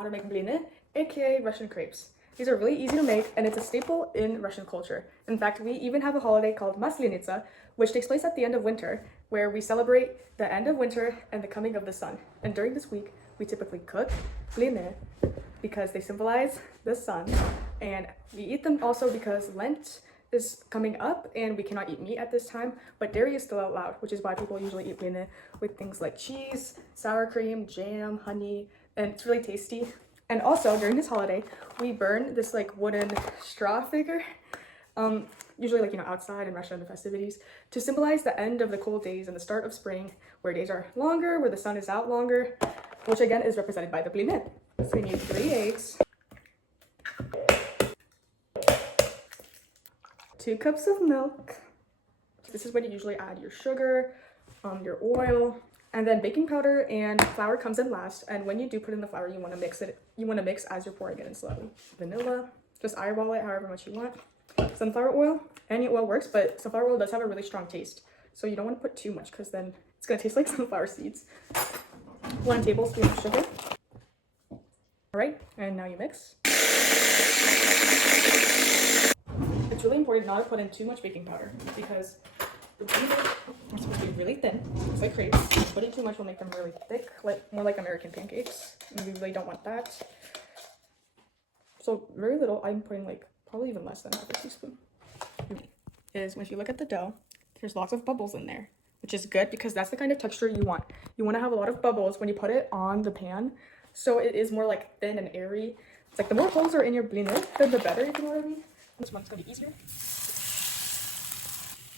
how to make blini, aka Russian crepes. These are really easy to make, and it's a staple in Russian culture. In fact, we even have a holiday called Maslenitsa, which takes place at the end of winter, where we celebrate the end of winter and the coming of the sun. And during this week, we typically cook blini because they symbolize the sun, and we eat them also because Lent is coming up and we cannot eat meat at this time, but dairy is still allowed, which is why people usually eat blini with things like cheese, sour cream, jam, honey, and it's really tasty. And also during this holiday, we burn this like wooden straw figure, usually like, outside in Russia in the festivities, to symbolize the end of the cold days and the start of spring, where days are longer, where the sun is out longer, which again is represented by the blini. So we need 3 eggs, 2 cups of milk. This is when you usually add your sugar, your oil, and then baking powder and flour comes in last. And when you do put in the flour, you want to mix it. You want to mix as you're pouring it in slowly. Vanilla, just eyeball it however much you want. Sunflower oil, any oil works, but sunflower oil does have a really strong taste, so you don't want to put too much because then it's gonna taste like sunflower seeds. 1 tablespoon of sugar. All right, and now you mix. It's really important not to put in too much baking powder because the blini are supposed to be really thin. It's like crepes. Putting too much will make them really thick, more like American pancakes. And we really don't want that. So very little. I'm putting like probably even less than half a teaspoon. Is when you look at the dough, there's lots of bubbles in there, which is good because that's the kind of texture you want. You want to have a lot of bubbles when you put it on the pan, so it is more like thin and airy. It's like the more holes are in your blini, then the better, if you know what I mean. This one's gonna be easier.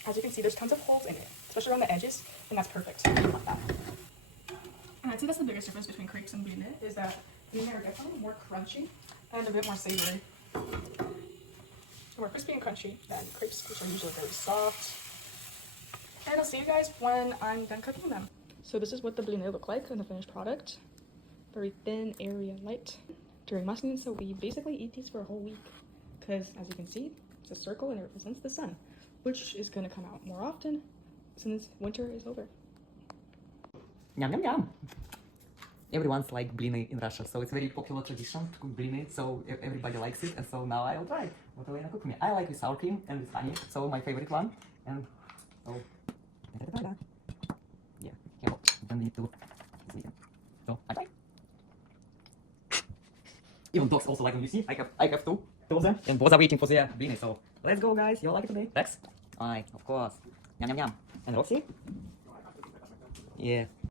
As you can see, there's tons of holes in it, especially around the edges, and that's perfect. You want that. And I'd say that's the biggest difference between crepes and blini, is that blini are definitely more crunchy and a bit more savory. More crispy and crunchy than crepes, which are usually very soft. And I'll see you guys when I'm done cooking them. So this is what the blini look like in the finished product. Very thin, airy, and light. During Maslenitsa, we basically eat these for a whole week because, as you can see, it's a circle and it represents the sun, which is going to come out more often since winter is over. Yum yum yum! Everyone's like blini in Russia, so it's a very popular tradition to cook blini, so everybody likes it, and so now I'll try what Elena cooked me. I like with sour cream and with honey, so my favorite one. And oh, yeah, careful, don't need to. So I try. Even dogs also like them. You see, I have 2 of them, and both are waiting for their blini. So let's go, guys. You all like it today? Rex? Aye, of course. Yum yum yum. And Roxy? Yeah.